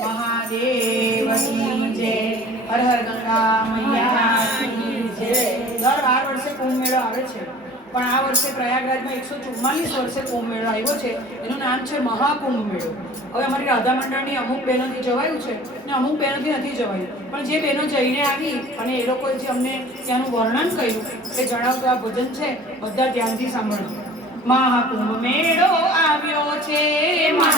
મહાદેવની જય. હર હર ગંગા મૈયાની જય. દર બાર વર્ષે કુંભ મેળો આવે છે. પણ આ વર્ષે પ્રયાગરાજમાં એકસો ચુમ્માલીસ વર્ષે કુંભ મેળો આવ્યો છે. એનું નામ છે મહાકુંભ મેળો. હવે અમારી રાધા મંડળની અમુક બહેનોથી જવાયું છે ને અમુક બહેનોથી નથી જવાયું. પણ જે બહેનો જઈને આવી અને એ લોકોએ જે અમને ત્યાંનું વર્ણન કર્યું એ જણાવતું આ ભજન છે, બધા ધ્યાનથી સાંભળો મહાકુંભ મેળો આવ્યો છે મહા